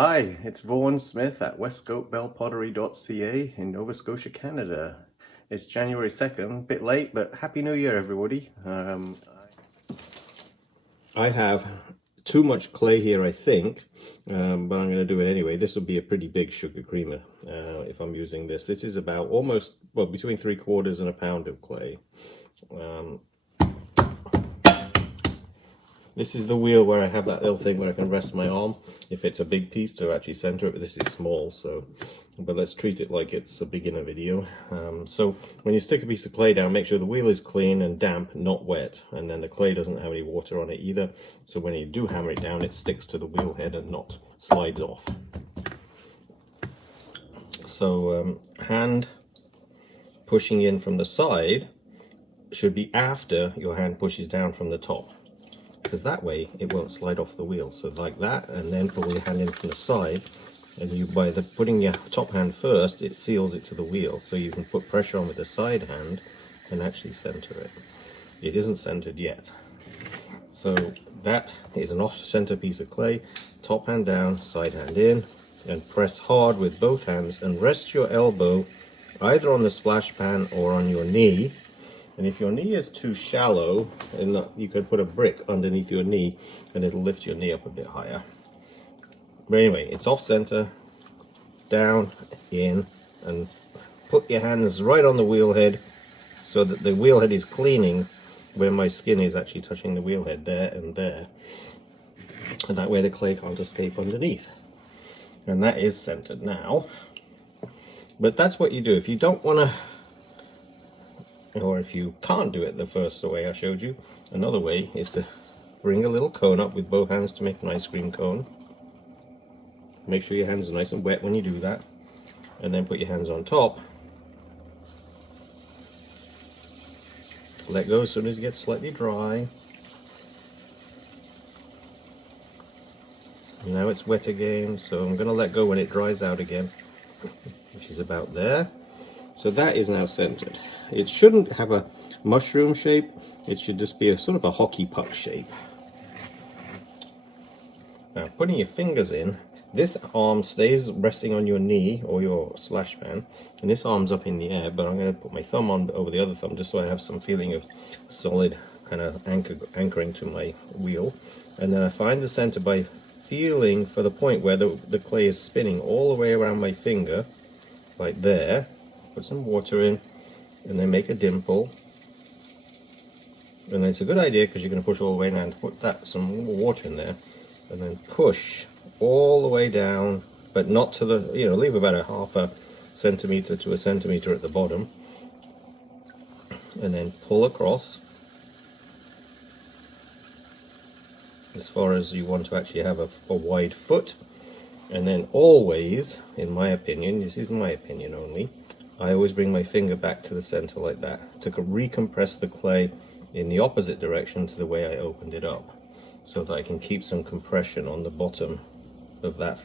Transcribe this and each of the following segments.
Hi, it's Vaughan Smith at westgoatbellpottery.ca in Nova Scotia, Canada. It's January 2nd, bit late, but Happy New Year, everybody. I have too much clay here, I think, but I'm going to do it anyway. This will be a pretty big sugar creamer if I'm using this. This is about almost, well, between 3/4 and a pound of clay. This is the wheel where I have that little thing where I can rest my arm if it's a big piece to actually center it, but this is small, so, but let's treat it like it's a beginner video. So when you stick a piece of clay down, make sure the wheel is clean and damp, not wet, and then the clay doesn't have any water on it either, so when you do hammer it down, it sticks to the wheel head and not slides off. So hand pushing in from the side should be after your hand pushes down from the top, because that way it won't slide off the wheel. So like that, and then pull your hand in from the side, and you, by the putting your top hand first, it seals it to the wheel, so you can put pressure on with the side hand and actually center it. It isn't centered yet, so that is an off-center piece of clay. Top hand down, side hand in, and press hard with both hands, and rest your elbow either on the splash pan or on your knee. And if your knee is too shallow, and you can put a brick underneath your knee and it'll lift your knee up a bit higher. But anyway, it's off center, down, in, and put your hands right on the wheel head so that the wheel head is cleaning where my skin is actually touching the wheel head, there and there. And that way the clay can't escape underneath. And that is centered now. But that's what you do. If you don't want to, or if you can't do it the first way I showed you, another way is to bring a little cone up with both hands to make an ice cream cone. Make sure your hands are nice and wet when you do that, and then put your hands on top. Let go as soon as it gets slightly dry. Now it's wet again, so I'm going to let go when it dries out again, which is about there. So that is now centered. It shouldn't have a mushroom shape, it should just be a sort of a hockey puck shape. Now putting your fingers in, this arm stays resting on your knee or your slash pan, and this arm's up in the air, but I'm going to put my thumb on over the other thumb just so I have some feeling of solid kind of anchoring to my wheel. And then I find the center by feeling for the point where the clay is spinning all the way around my finger, like there. Put some water in, and then make a dimple. And it's a good idea, because you're going to push all the way down, to put some water in there, and then push all the way down, but not to the, leave about a half a centimeter to a centimeter at the bottom, and then pull across as far as you want to actually have a wide foot. And then always, in my opinion, this is my opinion only, I always bring my finger back to the center like that to recompress the clay in the opposite direction to the way I opened it up, so that I can keep some compression on the bottom of that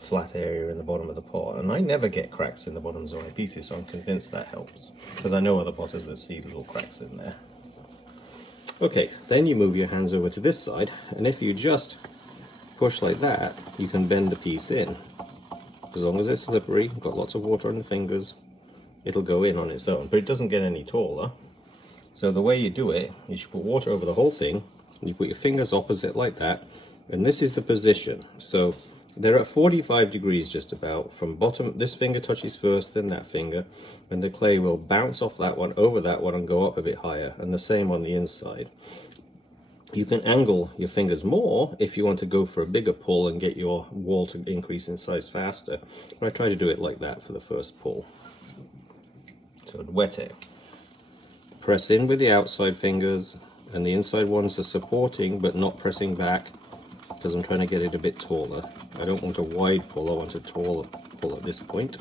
flat area in the bottom of the pot. And I never get cracks in the bottoms of my pieces, so I'm convinced that helps, because I know other potters that see little cracks in there. Okay, then you move your hands over to this side, and if you just push like that, you can bend the piece in. As long as it's slippery, got lots of water on the fingers, it'll go in on its own, but it doesn't get any taller. So the way you do it is you put water over the whole thing, and you put your fingers opposite like that, and this is the position. So they're at 45 degrees just about, from bottom, this finger touches first, then that finger, and the clay will bounce off that one, over that one, and go up a bit higher, and the same on the inside. You can angle your fingers more if you want to go for a bigger pull and get your wall to increase in size faster. But I try to do it like that for the first pull. So wet it. Press in with the outside fingers, and the inside ones are supporting but not pressing back, because I'm trying to get it a bit taller. I don't want a wide pull, I want a taller pull at this point.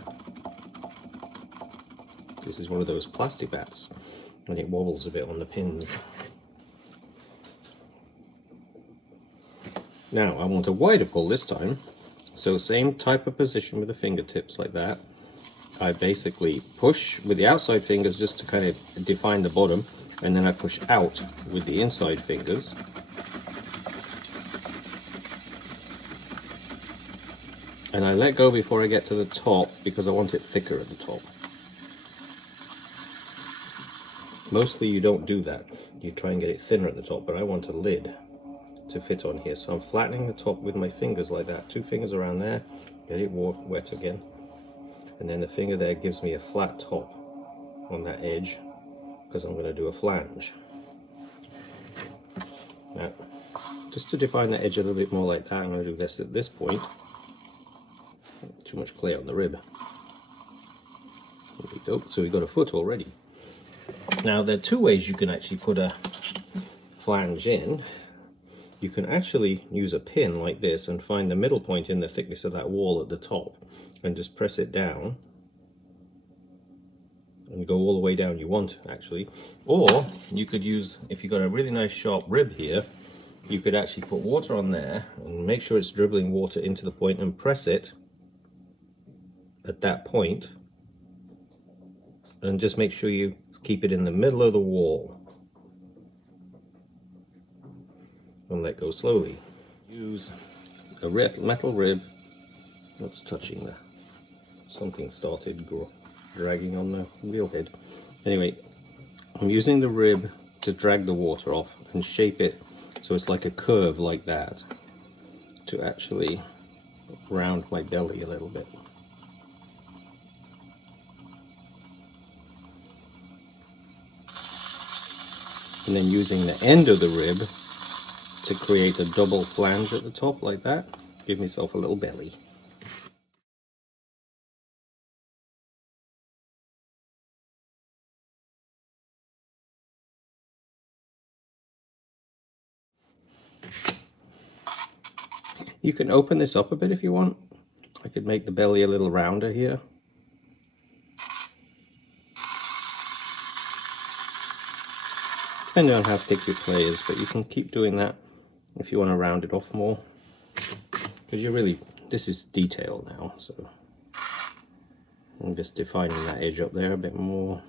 This is one of those plastic bats, and it wobbles a bit on the pins. Now I want a wider pull this time, so same type of position with the fingertips like that. I basically push with the outside fingers just to kind of define the bottom, and then I push out with the inside fingers. And I let go before I get to the top because I want it thicker at the top. Mostly you don't do that. You try and get it thinner at the top, but I want a lid to fit on here. So I'm flattening the top with my fingers like that. 2 fingers around there, get it wet again. And then the finger there gives me a flat top on that edge because I'm going to do a flange. Now, just to define the edge a little bit more like that, I'm going to do this at this point. Too much clay on the rib. There we go. So we've got a foot already. Now there are 2 ways you can actually put a flange in. You can actually use a pin like this and find the middle point in the thickness of that wall at the top and just press it down and go all the way down you want actually. Or you could use, if you've got a really nice sharp rib here, you could actually put water on there and make sure it's dribbling water into the point and press it at that point, and just make sure you keep it in the middle of the wall and let go slowly. Use a metal rib that's touching there. Something started dragging on the wheel head. Anyway, I'm using the rib to drag the water off and shape it so it's like a curve like that to actually round my belly a little bit. And then using the end of the rib to create a double flange at the top like that, give myself a little belly. You can open this up a bit if you want. I could make the belly a little rounder here. Depending on how thick your clay is, but you can keep doing that if you want to round it off more. Because you're really, this is detail now, so I'm just defining that edge up there a bit more.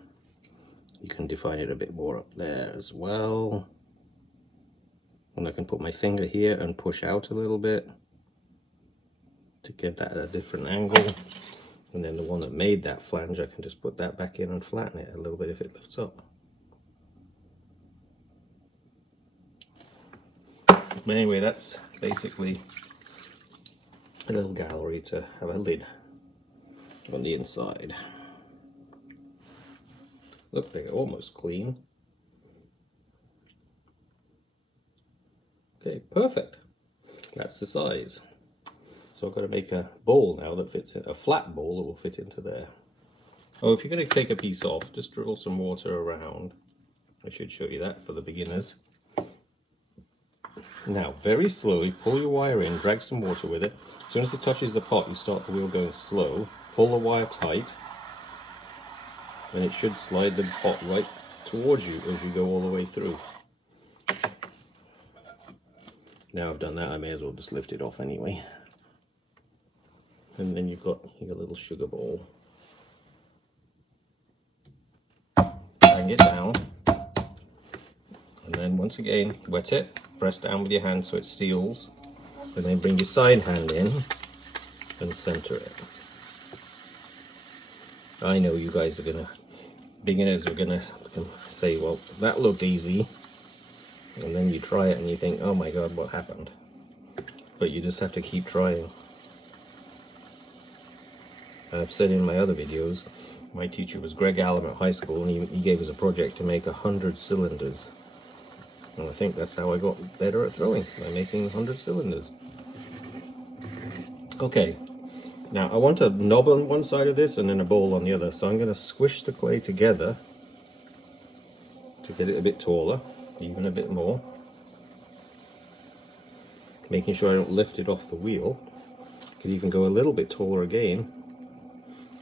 You can define it a bit more up there as well. And I can put my finger here and push out a little bit to get that at a different angle. And then the one that made that flange, I can just put that back in and flatten it a little bit if it lifts up. But anyway, that's basically a little gallery to have a lid on the inside. Look, they're almost clean. Okay, perfect. That's the size. So I've got to make a bowl now that fits in, a flat bowl that will fit into there. Oh, if you're going to take a piece off, just drizzle some water around. I should show you that for the beginners. Now, very slowly, pull your wire in, drag some water with it. As soon as it touches the pot, you start the wheel going slow. Pull the wire tight, and it should slide the pot right towards you as you go all the way through. Now I've done that, I may as well just lift it off anyway. And then you've got your little sugar bowl. Bang it down. And then once again, wet it, press down with your hand so it seals. And then bring your side hand in and center it. I know you guys are gonna, beginners are gonna say, well, that looked easy. And then you try it and you think, oh my God, what happened? But you just have to keep trying. I've said in my other videos, my teacher was Greg Allen at high school, and he gave us a project to make 100 cylinders. And I think that's how I got better at throwing, by making 100 cylinders. Okay, now I want a knob on one side of this and then a bowl on the other, so I'm going to squish the clay together to get it a bit taller, even a bit more. Making sure I don't lift it off the wheel. Could even go a little bit taller again.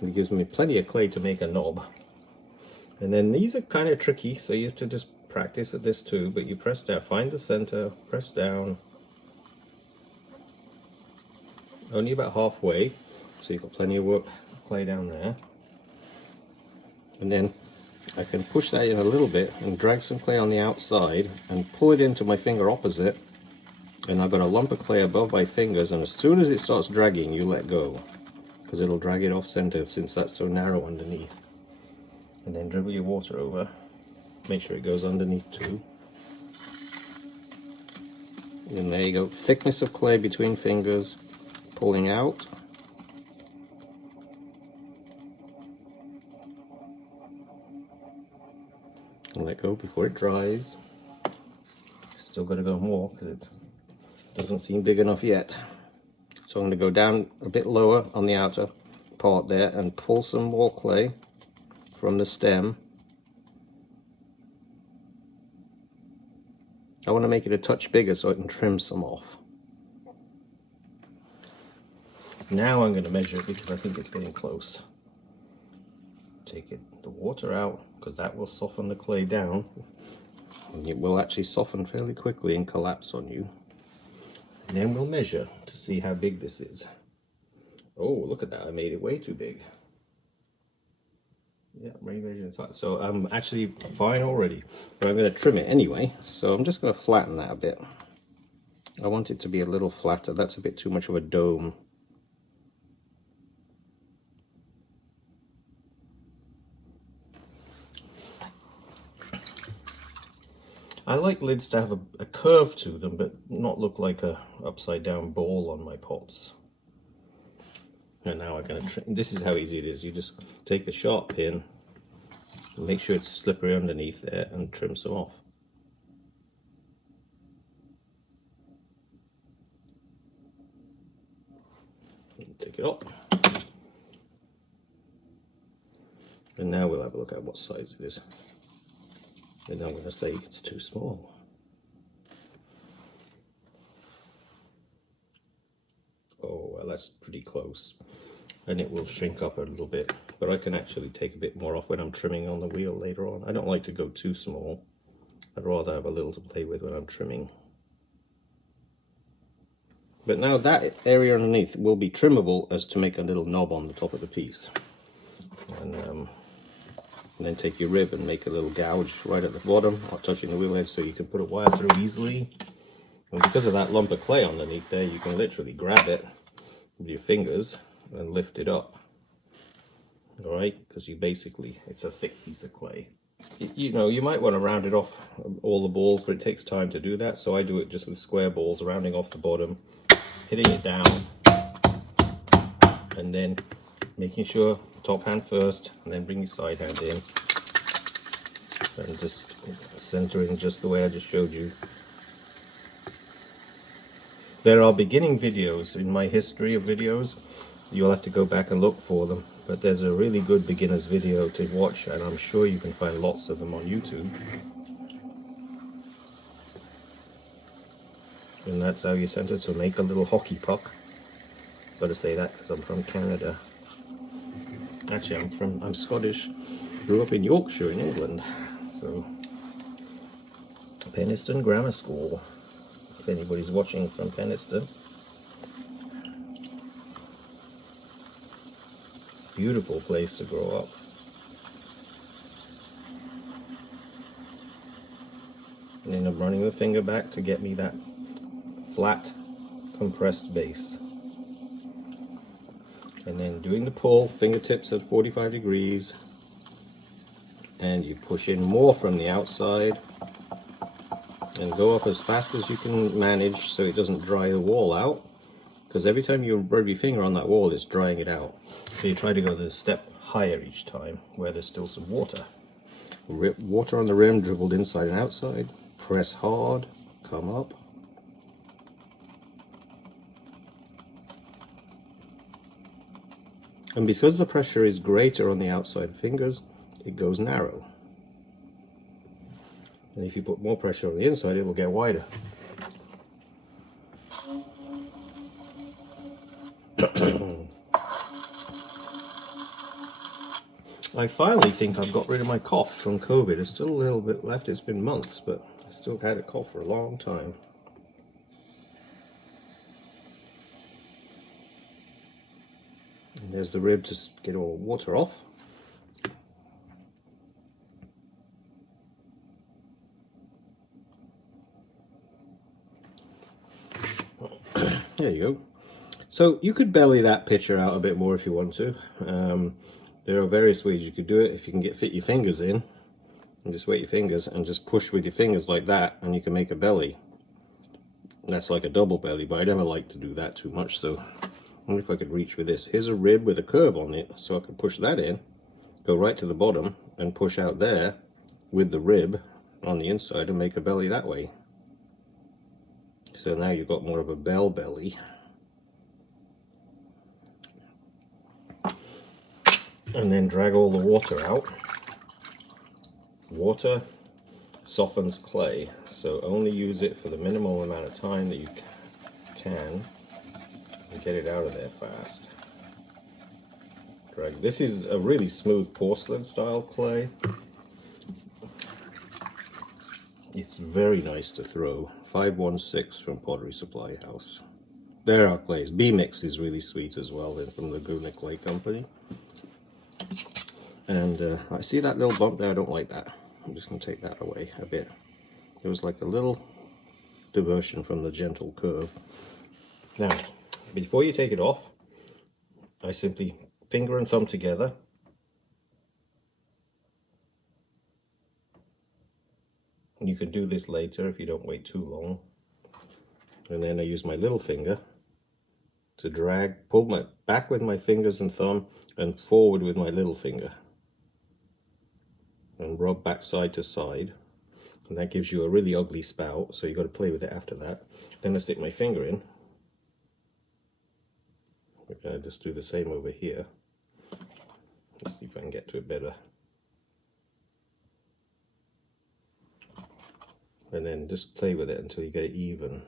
It gives me plenty of clay to make a knob. And then these are kind of tricky, so you have to just practice at this too, but you press down, find the center, press down. Only about halfway, so you've got plenty of work clay down there. And then I can push that in a little bit and drag some clay on the outside and pull it into my finger opposite And I've got a lump of clay above my fingers, and as soon as it starts dragging, you let go, because it'll drag it off center since that's so narrow underneath. And then dribble your water over. Make sure it goes underneath too. And there you go. Thickness of clay between fingers, pulling out. And let go before it dries. Still got to go more because it doesn't seem big enough yet. So I'm going to go down a bit lower on the outer part there and pull some more clay from the stem. I want to make it a touch bigger so I can trim some off. Now I'm going to measure it because I think it's getting close. Take the water out because that will soften the clay down. And it will actually soften fairly quickly and collapse on you. And then we'll measure to see how big this is. Oh, look at that. I made it way too big. Yeah, I'm already measuring it. So I'm actually fine already. But I'm going to trim it anyway. So I'm just going to flatten that a bit. I want it to be a little flatter. That's a bit too much of a dome. I like lids to have a curve to them, but not look like a upside down ball on my pots. And now I'm going to trim. This is how easy it is. You just take a sharp pin, make sure it's slippery underneath there, and trim some off. Take it up. And now we'll have a look at what size it is. And I'm going to say it's too small. Oh, well, that's pretty close. And it will shrink up a little bit. But I can actually take a bit more off when I'm trimming on the wheel later on. I don't like to go too small. I'd rather have a little to play with when I'm trimming. But now that area underneath will be trimmable as to make a little knob on the top of the piece. And then take your rib and make a little gouge right at the bottom, not touching the wheel edge, so you can put a wire through easily. And because of that lump of clay underneath there, you can literally grab it with your fingers and lift it up. All right, because it's a thick piece of clay. You know, you might want to round it off all the balls, but it takes time to do that. So I do it just with square balls, rounding off the bottom, hitting it down, and then making sure top hand first, and then bring your side hand in, and just centering just the way I just showed you. There are beginning videos in my history of videos. You'll have to go back and look for them, but there's a really good beginner's video to watch, and I'm sure you can find lots of them on YouTube. And that's how you center. So make a little hockey puck. Gotta say that because I'm from Canada. Actually, I'm Scottish. Grew up in Yorkshire in England. So Penistone Grammar School, if anybody's watching from Penistone. Beautiful place to grow up. And then I'm running the finger back to get me that flat compressed base. And then doing the pull, fingertips at 45 degrees, and you push in more from the outside and go up as fast as you can manage so it doesn't dry the wall out, because every time you rub your finger on that wall it's drying it out. So you try to go the step higher each time where there's still some water. Water on the rim, dribbled inside and outside, press hard, come up. And because the pressure is greater on the outside fingers, it goes narrow. And if you put more pressure on the inside, it will get wider. I finally think I've got rid of my cough from COVID. There's still a little bit left. It's been months, but I still had a cough for a long time. And there's the rib to get all the water off. There you go. So you could belly that picture out a bit more if you want to. There are various ways you could do it. If you can fit your fingers in, and just weight your fingers and just push with your fingers like that, and you can make a belly. And that's like a double belly, but I never like to do that too much, so I wonder if I could reach with this. Here's a rib with a curve on it, so I can push that in, go right to the bottom, and push out there with the rib on the inside and make a belly that way. So now you've got more of a bell belly. And then drag all the water out. Water softens clay, so only use it for the minimal amount of time that you can and get it out of there fast. Drag. This is a really smooth porcelain style clay. It's very nice to throw. 516 from Pottery Supply House. There are clays. B-Mix is really sweet as well, then from Laguna Clay Company. And I see that little bump there. I don't like that. I'm just going to take that away a bit. There was like a little diversion from the gentle curve. Now, before you take it off, I simply finger and thumb together. You can do this later if you don't wait too long. And then I use my little finger to drag, pull my back with my fingers and thumb and forward with my little finger. And rub back side to side. And that gives you a really ugly spout, so you've got to play with it after that. Then I stick my finger in. We're going to just do the same over here. Let's see if I can get to it better. And then just play with it until you get it even.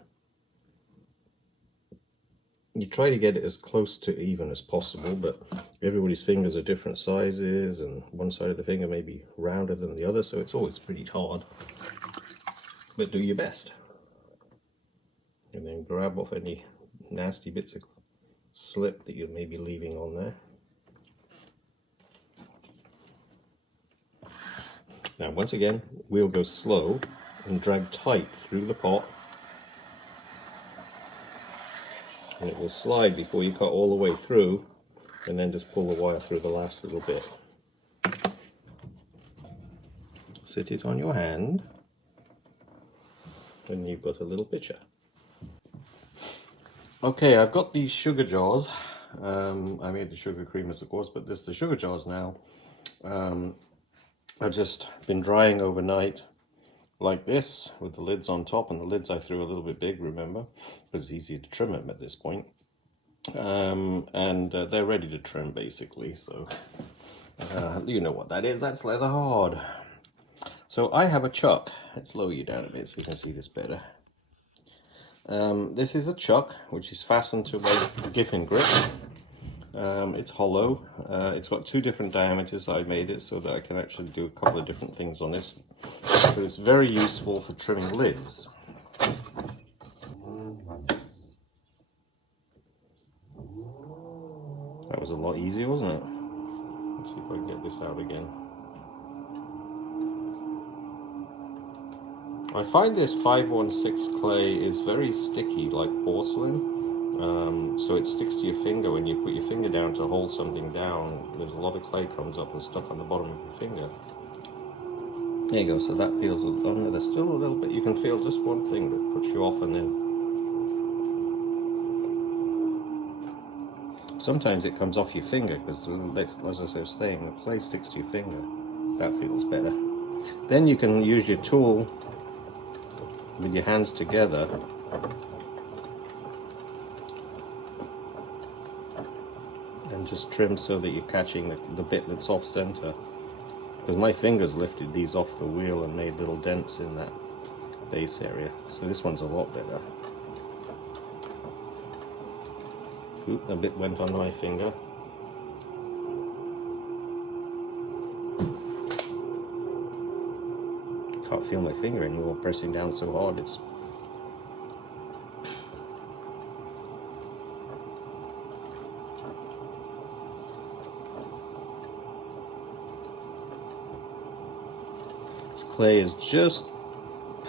You try to get it as close to even as possible, but everybody's fingers are different sizes, and one side of the finger may be rounder than the other, so it's always pretty hard. But do your best. And then grab off any nasty bits of slip that you may be leaving on there. Now once again, wheel goes slow and drag tight through the pot. And it will slide before you cut all the way through, and then just pull the wire through the last little bit. Sit it on your hand, and you've got a little pitcher. Okay, I've got these sugar jars. I made the sugar creamers, of course, but this is the sugar jars now. I've just been drying overnight like this with the lids on top, and the lids I threw a little bit big, remember, because it's easier to trim them at this point. And they're ready to trim basically, so you know what that is. That's leather hard. So I have a chuck. Let's lower you down a bit so you can see this better. This is a chuck which is fastened to my Giffen grip. It's hollow. It's got two different diameters. I made it so that I can actually do a couple of different things on this. But it's very useful for trimming lids. That was a lot easier, wasn't it? Let's see if I can get this out again. I find this 516 clay is very sticky, like porcelain. So it sticks to your finger when you put your finger down to hold something down. There's a lot of clay comes up and stuck on the bottom of your finger. There you go, so that feels, there's still a little bit, you can feel just one thing that puts you off, and then sometimes it comes off your finger, because as I was saying, the clay sticks to your finger. That feels better. Then you can use your tool with your hands together and just trim so that you're catching the bit that's off center. Because my fingers lifted these off the wheel and made little dents in that base area. So this one's a lot better. Oop, a bit went on my finger. Can't feel my finger anymore pressing down so hard. It's clay is just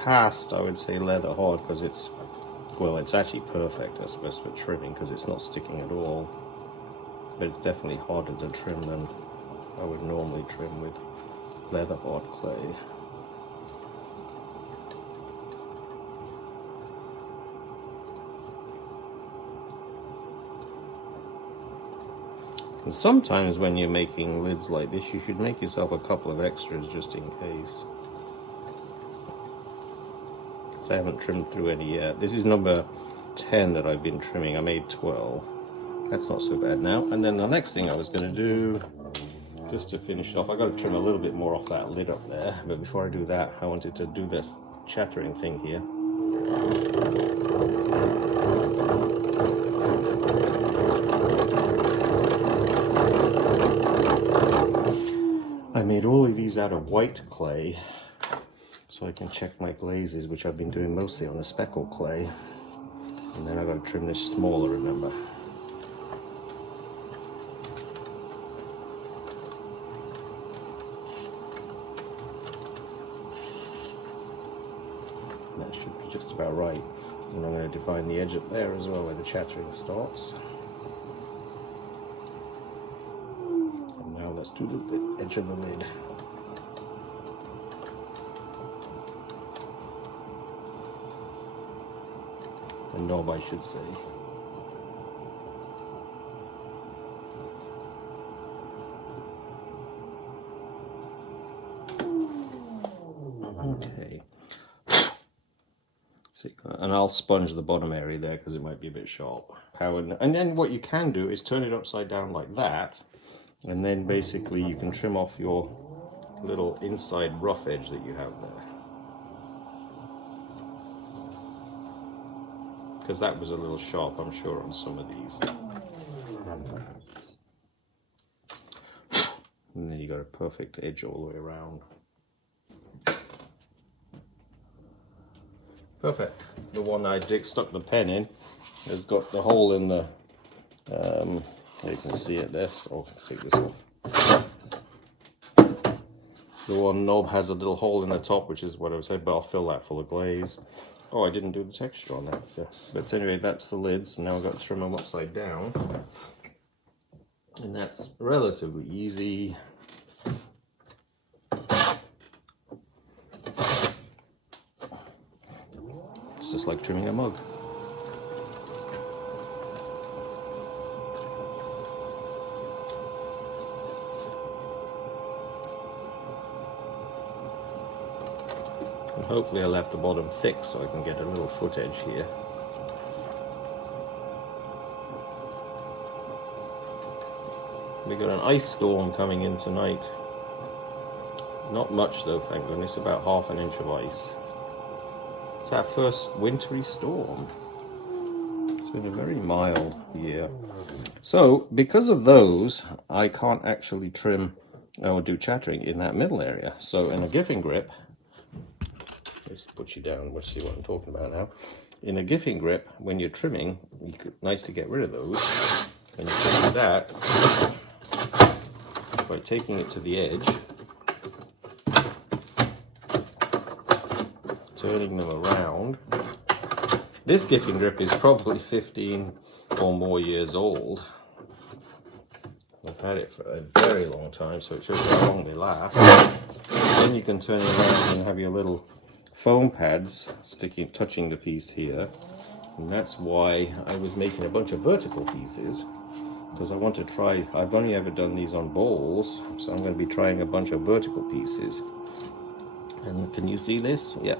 past, I would say, leather hard, because it's Well, it's actually perfect, I suppose, for trimming because it's not sticking at all. But it's definitely harder to trim than I would normally trim with leather hard clay. And sometimes when you're making lids like this, you should make yourself a couple of extras just in case. Because I haven't trimmed through any yet. This is number 10 that I've been trimming. I made 12. That's not so bad now. And then the next thing I was going to do, just to finish off, I got to trim a little bit more off that lid up there. But before I do that, I wanted to do the chattering thing here. I made all of these out of white clay so I can check my glazes, which I've been doing mostly on the speckled clay. And then I've got to trim this smaller, remember. That should be just about right. And I'm going to define the edge up there as well where the chattering starts. And now let's do the edge of the lid. The knob, I should say. Okay. And I'll sponge the bottom area there because it might be a bit sharp. And then what you can do is turn it upside down like that, and then basically you can trim off your little inside rough edge that you have there. Because that was a little sharp, I'm sure, on some of these. And then you got a perfect edge all the way around. Perfect. The one I stuck the pen in has got the hole in the, you can see it there, so I'll take this off. The one knob has a little hole in the top, which is what I said, but I'll fill that full of glaze. Oh, I didn't do the texture on that. Yeah. But anyway, that's the lids. Now I've got to trim them upside down. And that's relatively easy. It's just like trimming a mug. And hopefully I left the bottom thick so I can get a little foot edge here. We got an ice storm coming in tonight. Not much though, thank goodness, about ½ an inch of ice. It's our first wintry storm. It's been a very mild year. So, because of those, I can't actually trim or do chattering in that middle area. So in a giffing grip, let's put you down, we'll see what I'm talking about now. In a giffing grip, when you're trimming, nice to get rid of those. And you can do that by taking it to the edge, turning them around. This giffing grip is probably 15 or more years old. I've had it for a very long time, so it shows how long they last. Then you can turn it around and have your little foam pads touching the piece here. And that's why I was making a bunch of vertical pieces, because I want to try, I've only ever done these on bowls, so I'm going to be trying a bunch of vertical pieces. And can you see this? Yeah.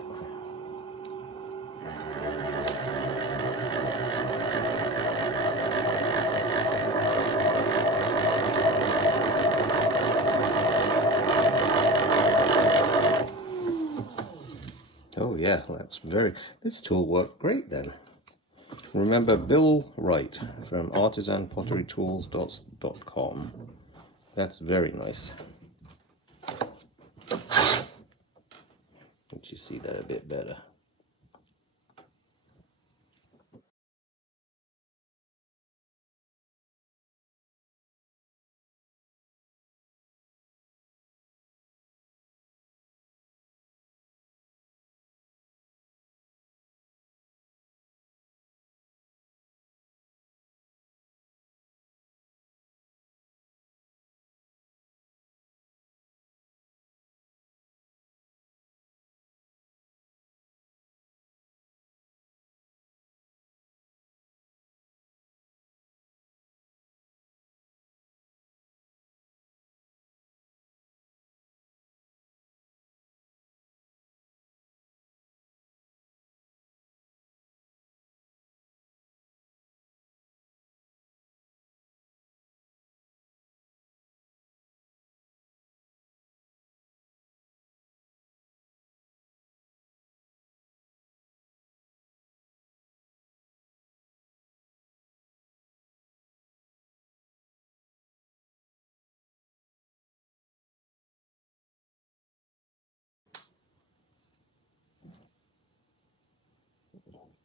Oh yeah, this tool worked great then. Remember Bill Wright from artisanpotterytools.com. That's very nice. Let you see that a bit better.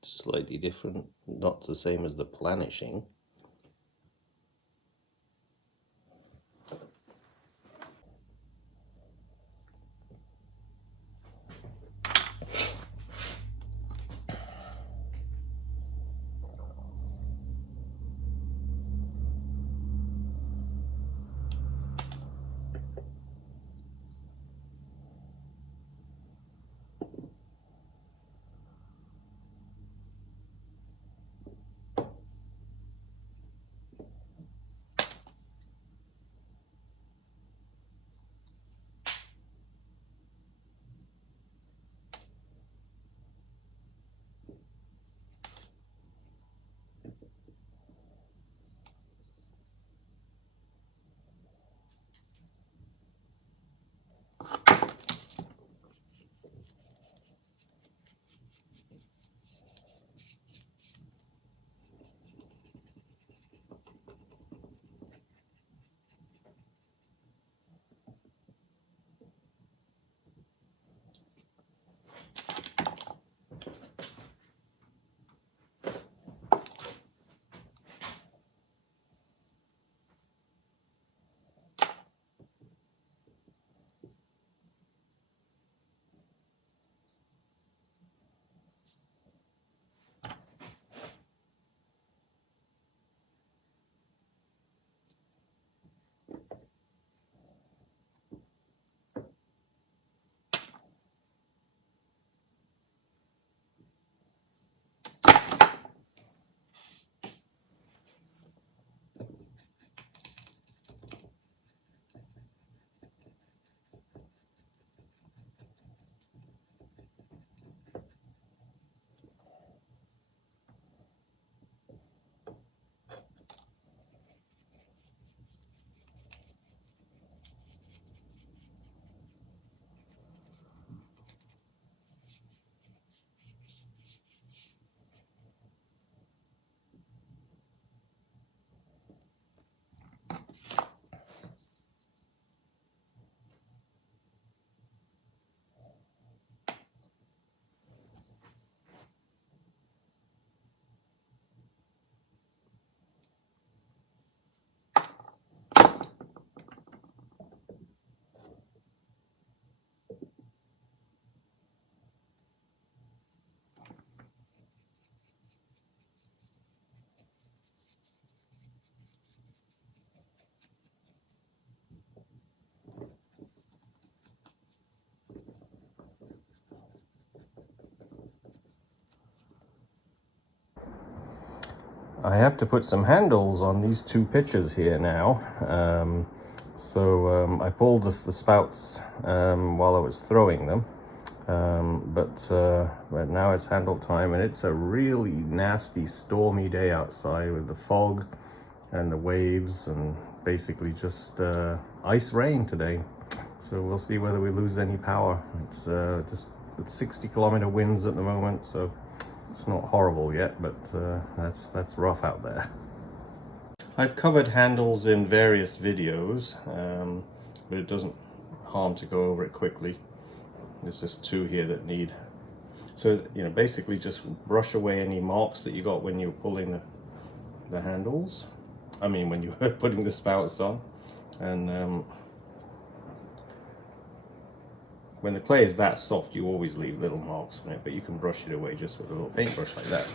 slightly different, not the same as the planishing. I have to put some handles on these two pitchers here now. I pulled the spouts while I was throwing them, but now it's handle time, and it's a really nasty stormy day outside with the fog and the waves and basically just ice rain today. So we'll see whether we lose any power. It's just 60-kilometer winds at the moment, so it's not horrible yet, but that's rough out there. I've covered handles in various videos, but it doesn't harm to go over it quickly. There's just two here that need. So, basically just brush away any marks that you got when you're pulling the handles. I mean, when you were putting the spouts on. And when the clay is that soft, you always leave little marks on it, but you can brush it away just with a little paintbrush like that.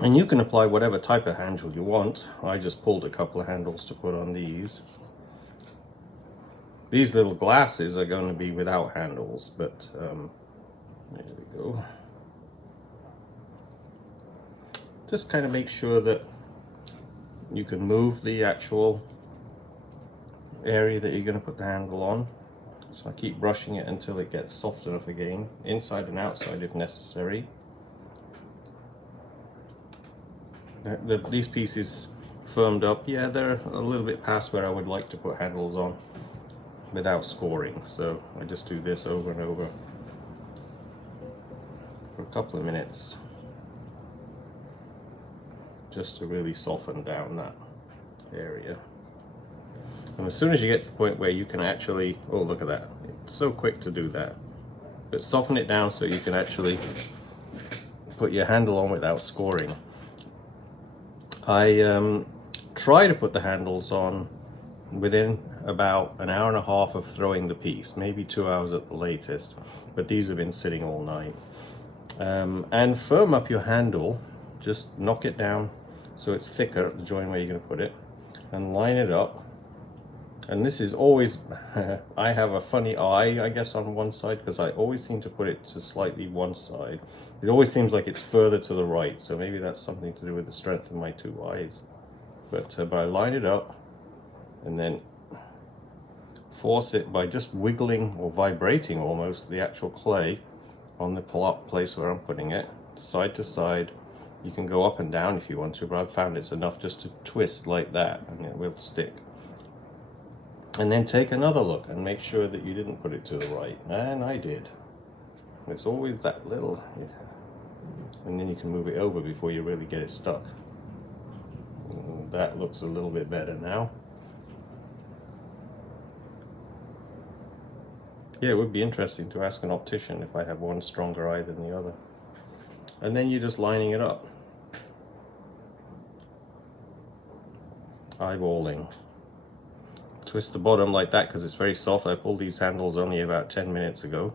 And you can apply whatever type of handle you want. I just pulled a couple of handles to put on these. These little glasses are going to be without handles, but there we go. Just kind of make sure that you can move the actual area that you're going to put the handle on. So I keep brushing it until it gets soft enough again, inside and outside if necessary. These pieces firmed up, yeah, they're a little bit past where I would like to put handles on without scoring. So I just do this over and over for a couple of minutes, just to really soften down that area. And as soon as you get to the point where you can actually, oh look at that, it's so quick to do that, but soften it down so you can actually put your handle on without scoring. I try to put the handles on within about an hour and a half of throwing the piece, maybe 2 hours at the latest, but these have been sitting all night. And firm up your handle, just knock it down so it's thicker at the joint where you're going to put it, and line it up. And this is always, I have a funny eye, I guess, on one side, because I always seem to put it to slightly one side. It always seems like it's further to the right, so maybe that's something to do with the strength of my two eyes. But I line it up and then force it by just wiggling or vibrating almost the actual clay on the place where I'm putting it, side to side. You can go up and down if you want to, but I've found it's enough just to twist like that and it will stick. And then take another look and make sure that you didn't put it to the right. And I did. It's always that little, and then you can move it over before you really get it stuck. That looks a little bit better now. Yeah, it would be interesting to ask an optician if I have one stronger eye than the other. And then you're just lining it up. Eyeballing. Twist the bottom like that because it's very soft. I pulled these handles only about 10 minutes ago.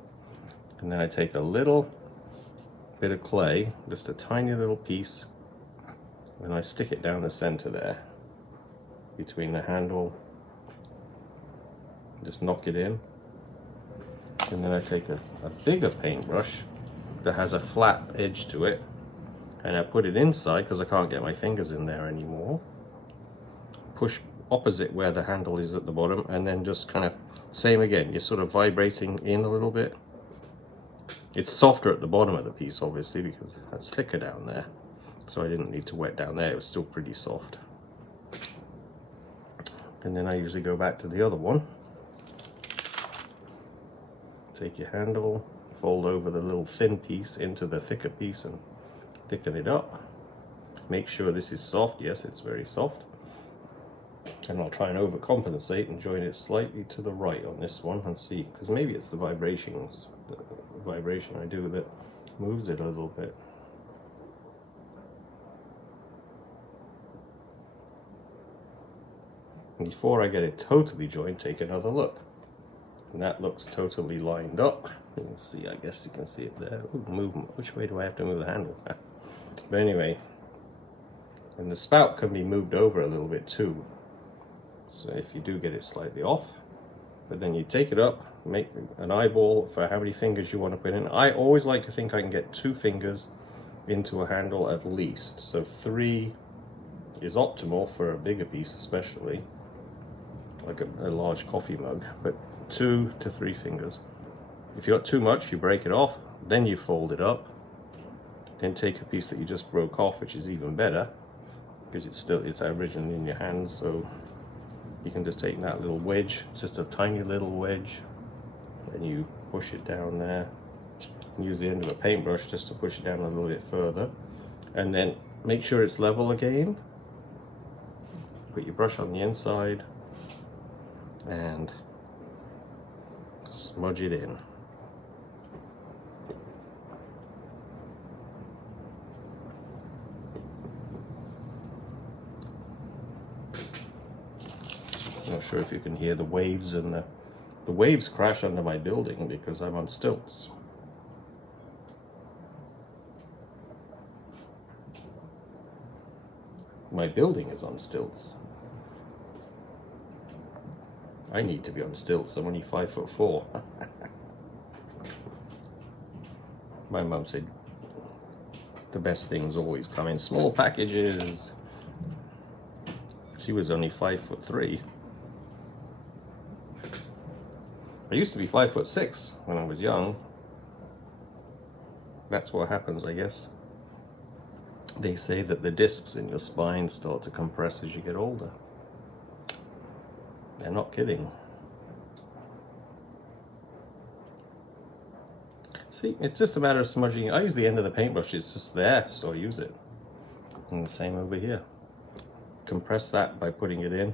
And then I take a little bit of clay, just a tiny little piece, and I stick it down the center there, between the handle. Just knock it in. And then I take a bigger paintbrush that has a flat edge to it, and I put it inside because I can't get my fingers in there anymore. Push opposite where the handle is at the bottom, and then just kind of, same again, you're sort of vibrating in a little bit. It's softer at the bottom of the piece, obviously, because that's thicker down there. So I didn't need to wet down there, it was still pretty soft. And then I usually go back to the other one. Take your handle, fold over the little thin piece into the thicker piece and thicken it up. Make sure this is soft. Yes, it's very soft. And I'll try and overcompensate and join it slightly to the right on this one and see, because maybe it's the vibrations, the vibration I do that moves it a little bit. And before I get it totally joined, take another look. And that looks totally lined up. You can see, I guess you can see it there. Ooh, move, which way do I have to move the handle? But anyway, and the spout can be moved over a little bit too. So if you do get it slightly off, but then you take it up, make an eyeball for how many fingers you want to put in. I always like to think I can get 2 fingers into a handle at least. So 3 is optimal for a bigger piece, especially like a large coffee mug, but 2 to 3 fingers. If you got too much, you break it off, then you fold it up, then take a piece that you just broke off, which is even better because it's originally in your hands. So you can just take that little wedge, it's just a tiny little wedge, and you push it down there. Use the end of a paintbrush just to push it down a little bit further, and then make sure it's level again. Put your brush on the inside and smudge it in. Not sure if you can hear the waves, and the waves crash under my building because I'm on stilts. My building is on stilts. I need to be on stilts. I'm only 5'4". My mum said the best things always come in small packages. She was only 5'3". I used to be 5'6" when I was young. That's what happens, I guess. They say that the discs in your spine start to compress as you get older. They're not kidding. See, it's just a matter of smudging. I use the end of the paintbrush, it's just there, so I use it. And the same over here. Compress that by putting it in.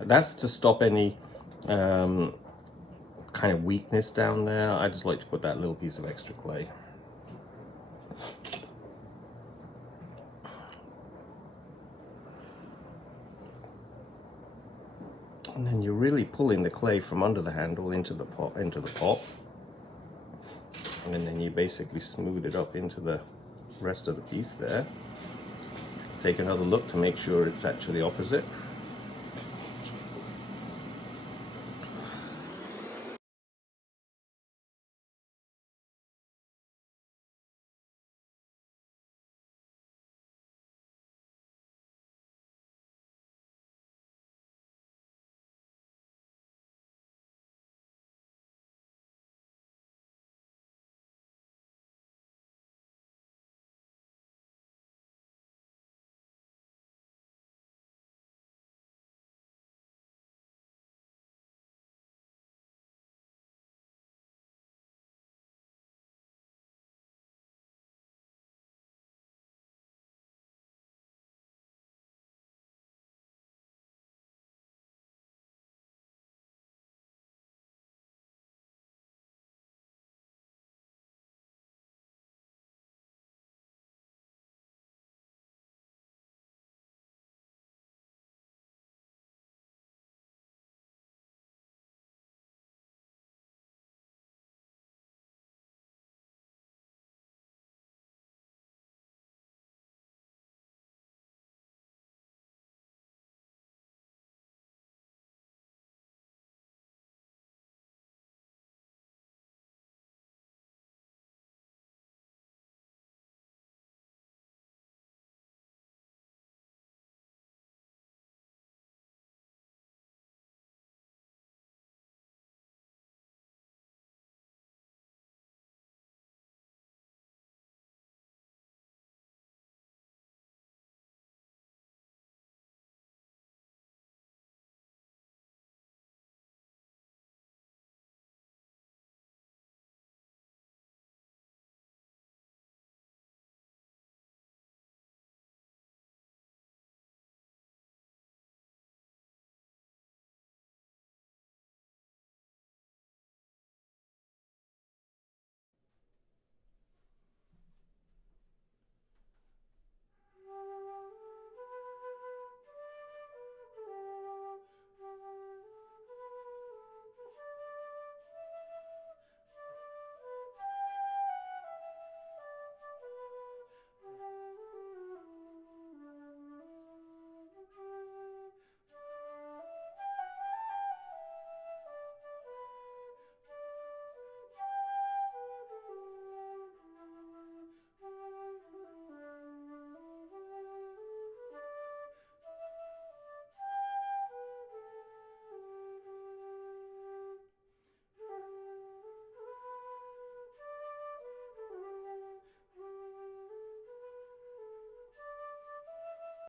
That's to stop any kind of weakness down there. I just like to put that little piece of extra clay. And then you're really pulling the clay from under the handle into the pot, and then you basically smooth it up into the rest of the piece there. Take another look to make sure it's actually opposite.